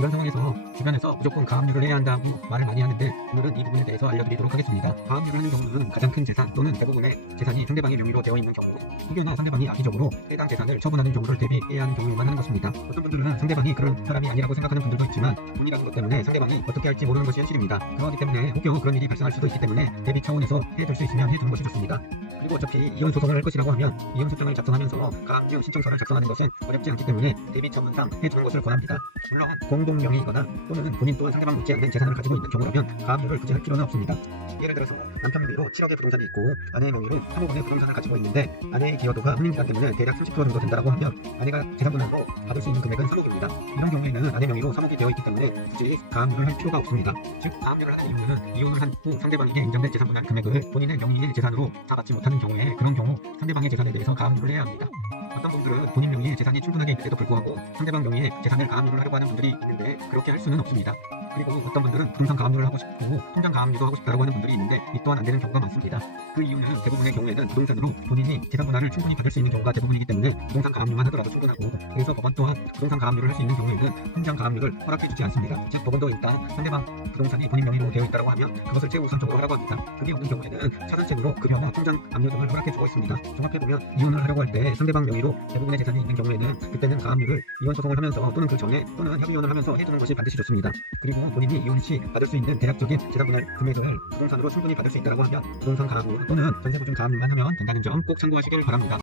이런 상황에서 주변에서 무조건 가압류를 해야 한다고 말을 많이 하는데 오늘은 이 부분에 대해서 알려드리도록 하겠습니다. 가압류를 하는 경우는 가장 큰 재산 또는 대부분의 재산이 상대방의 명의로 되어 있는 경우, 혹여나 상대방이 악의적으로 해당 재산을 처분하는 경우를 대비해야 하는 경우에만 하는 것입니다. 어떤 분들은 상대방이 그런 사람이 아니라고 생각하는 분들도 있지만 돈이라는 것 때문에 상대방이 어떻게 할지 모르는 것이 현실입니다. 그렇기 때문에 혹여 그런 일이 발생할 수도 있기 때문에 대비 차원에서 해둘 수 있으면 해두는 것이 좋습니다. 그리고 어차피 이혼 소송을 할 것이라고 하면 이혼 소장을 작성하면서 가압류 신청서를 작성하는 것은 어렵지 않기 때문에 대비 차원상 해두는 것을 권합니다. 물론 공동명의이거나 또는 본인 또한 상대방 못지 않는 재산을 가지고 있는 경우라면 가압류를 굳이 할 필요는 없습니다. 예를 들어서 남편 명의로 7억의 부동산이 있고 아내의 명의로 3억 원의 부동산을 가지고 있는데 아내의 기여도가 혼인기간 때문에 대략 30% 정도 된다고 하면 아내가 재산분할로 받을 수 있는 금액은 3억입니다. 이런 경우에는 아내 명의로 3억이 되어 있기 때문에 굳이 가압류를 할 필요가 없습니다. 즉 가압류를 하는 이유는 이혼을 한 후 상대방에게 인정된 재산분할 금액을 본인의 명의의 재산으로 다 받지 못하는 경우에 그런 경우 상대방의 재산에 대해서 가압류를 해야 합니다. 어떤 분들은 본인 명의의 재산이 충분하게 있는데도 불구하고 상대방 명의의 재산을 가압류를 하려고 하는 분들이 있는데 그렇게 할 수는 없습니다. 그리고 어떤 분들은 부동산 가압류를 하고 싶고 통장 가압류도 하고 싶다고 하는 분들이 있는데 이 또한 안 되는 경우가 많습니다. 그 이유는 대부분의 경우에는 부동산으로 본인이 재산 분할을 충분히 받을 수 있는 경우가 대부분이기 때문에 부동산 가압류만 하더라도 충분하고, 그래서 법원 또한 부동산 가압류를 할 수 있는 경우에는 통장 가압류를 허락해주지 않습니다. 즉 법원도 일단 상대방 부동산이 본인 명의로 되어 있다고 하면 그것을 최우선적으로 하라고 합니다. 그게 없는 경우에는 차선책으로 급여나 통장 압류 등을 허락해주고 있습니다. 종합해보면 이혼을 하려고 할 때 상대방 명의로 대부분의 재산이 있는 경우에는 그때는 가압류를 이혼 소송을 하면서 또는 그 전에 또는 협의혼을 하면서 해두는 것이 반드시 좋습니다. 그리고 본인이 이혼 시 받을 수 있는 대략적인 재산 분할 금액을 부동산으로 충분히 받을 수 있다고 하면 부동산 가압류 또는 전세보증 가압류만 하면 된다는 점 꼭 참고하시길 바랍니다.